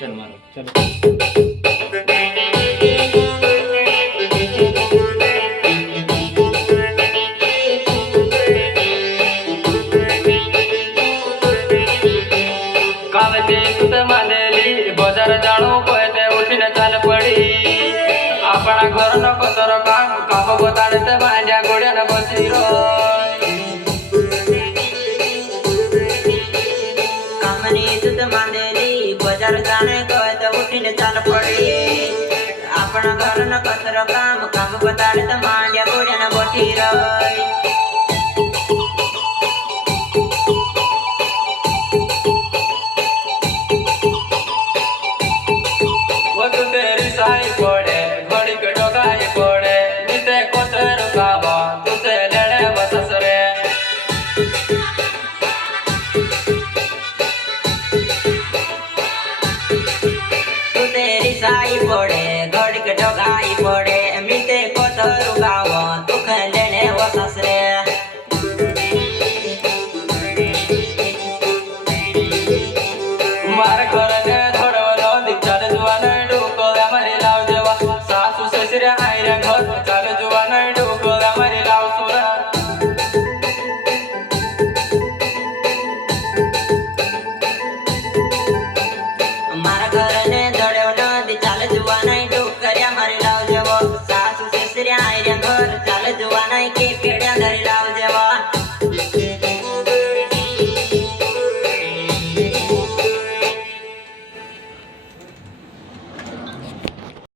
चल मारो चलो। कावते सुत मांदेली बजार जाणू पळते उठीने चाल पडी आपणा घर न कतर काम काम बताडत भांड्या गोड्यान बसी रो कामनी सुत मांदेली बजार जाणे कहत उठीने चाल पडी आपण घर न कतर काम काम बताडत भांड्या गोड्यान बसी रो।